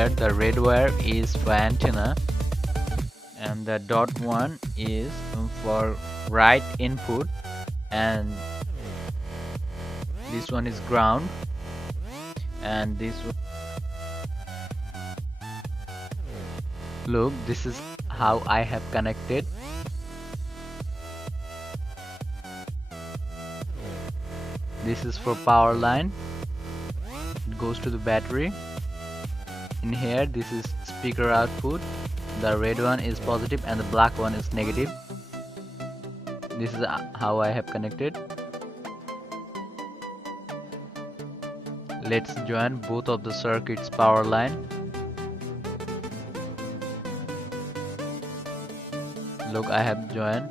here the red wire is for antenna, and the dot one is for right input, and this one is ground, and this one, look, this is how I have connected. This is for power line, it goes to the battery. In here this is speaker output, the red one is positive and the black one is negative. This is how I have connected. Let's join both of the circuits power line. Look, I have joined.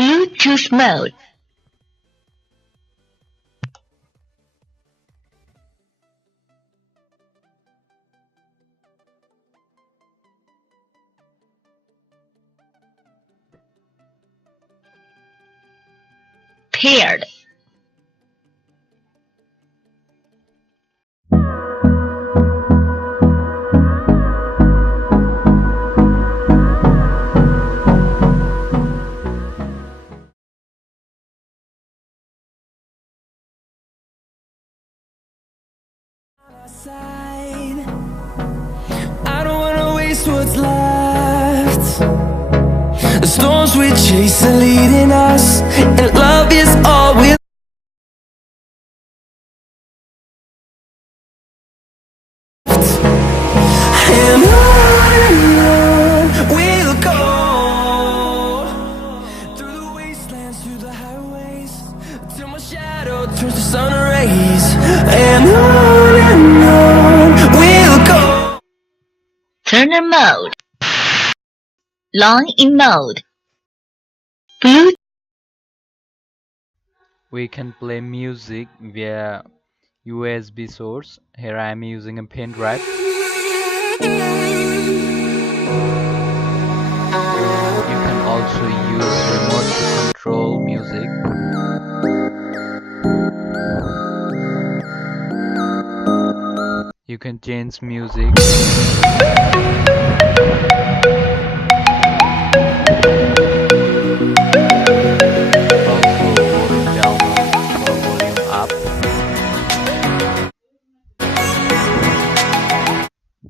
Bluetooth mode. Paired. I don't wanna waste what's left. The storms we chase are leading us, and love is all we. And on we'll go, through the wastelands, through the highways, till my shadow turns to sun rays. And on we'll go. Turner mode. Long in mode. Blue. We can play music via USB source. Here I am using a pen drive. You can also use remote to control music. You can change music.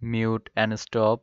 Mute and stop.